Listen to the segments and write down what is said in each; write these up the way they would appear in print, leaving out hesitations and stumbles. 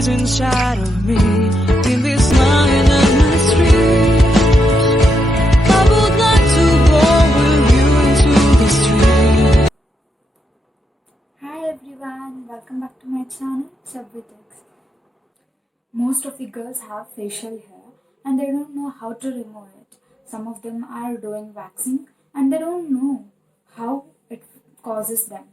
trees inside of me. In this line of my street, I would like to go with you into the street. Hi everyone, welcome back to my channel, Subvitex. Most of the girls have facial hair and they don't know how to remove it. Some of them are doing waxing and they don't know how it causes them.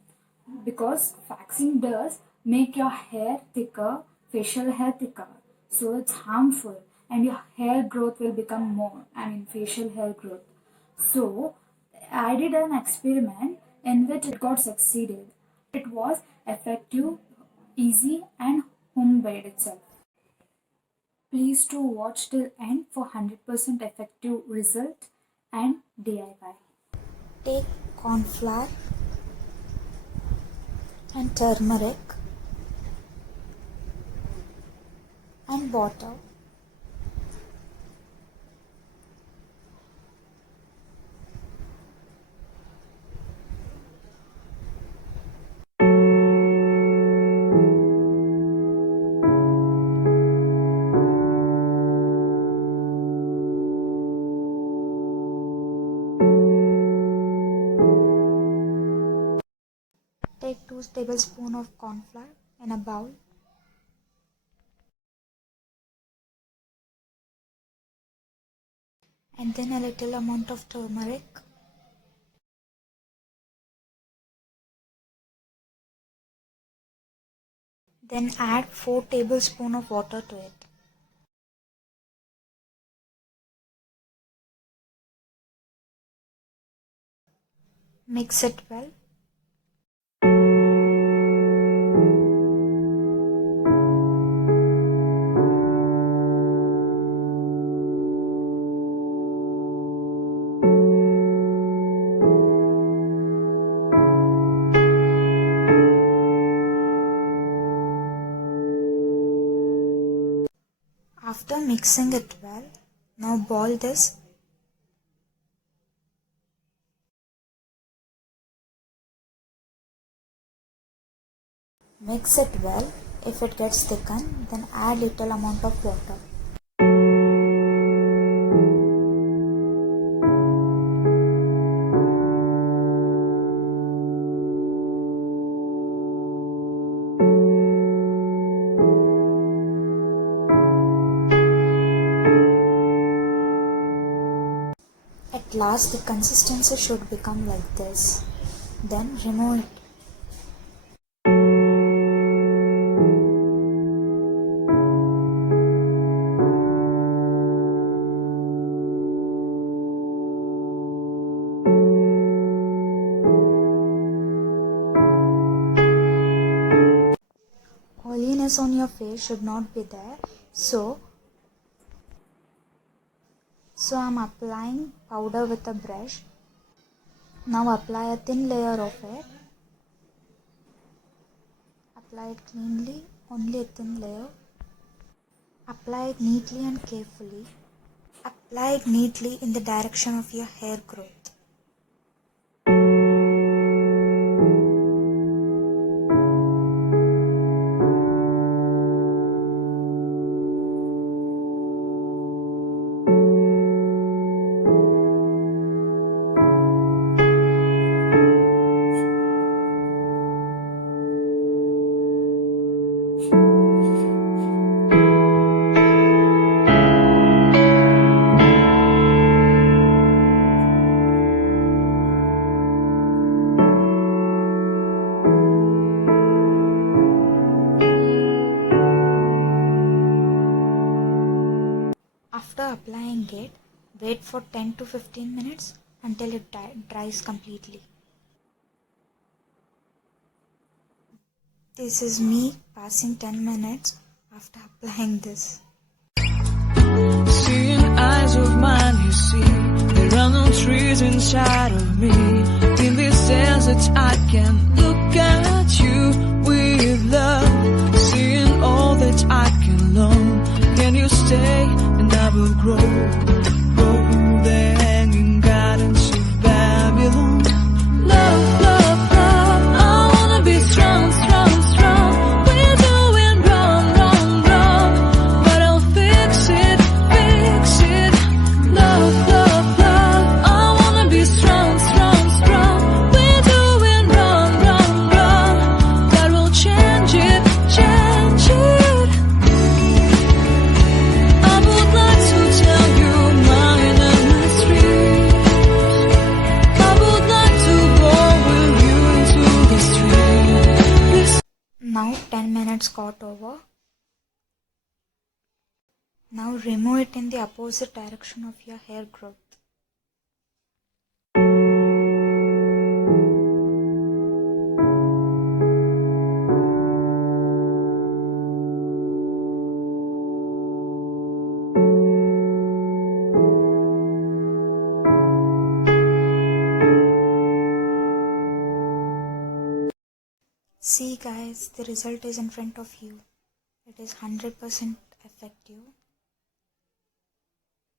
Because waxing does make your hair thicker, facial hair thicker. So it's harmful and your hair growth will become more, facial hair growth. So I did an experiment in which it got succeeded. It was effective, easy and homemade itself. Please do watch till end for 100% effective result and DIY. Take corn flour and turmeric and water. Take 2 tablespoons of corn flour in a bowl. And then a little amount of turmeric. Then add 4 tablespoons of water to it. Mix it well. After mixing it well, now boil this. Mix it well. If it gets thickened, then add little amount of water. At last the consistency should become like this. Then remove it. Oiliness on your face should not be there, so I'm applying powder with a brush. Now apply a thin layer of it. Apply it cleanly, only a thin layer. Apply it neatly and carefully. Apply it neatly in the direction of your hair growth. After applying it, wait for 10 to 15 minutes until it dries completely. This is me passing 10 minutes after applying this. Seeing eyes of mine, you see, there are no trees inside of me. In this desert I can look at you with love. Seeing all that I can learn. Can you stay and I will grow? Grow the hanging gardens of Babylon. Love, love, love, I wanna be strong, strong, strong. We're doing wrong, wrong, Now 10 minutes got over. Now remove it in the opposite direction of your hair growth. See guys, the result is in front of you. It is 100% effective.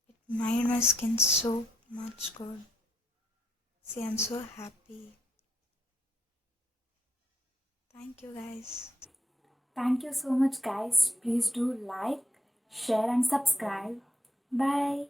It made my skin so much good. See, I'm so happy. Thank you guys. Thank you so much guys. Please do like, share and subscribe. Bye.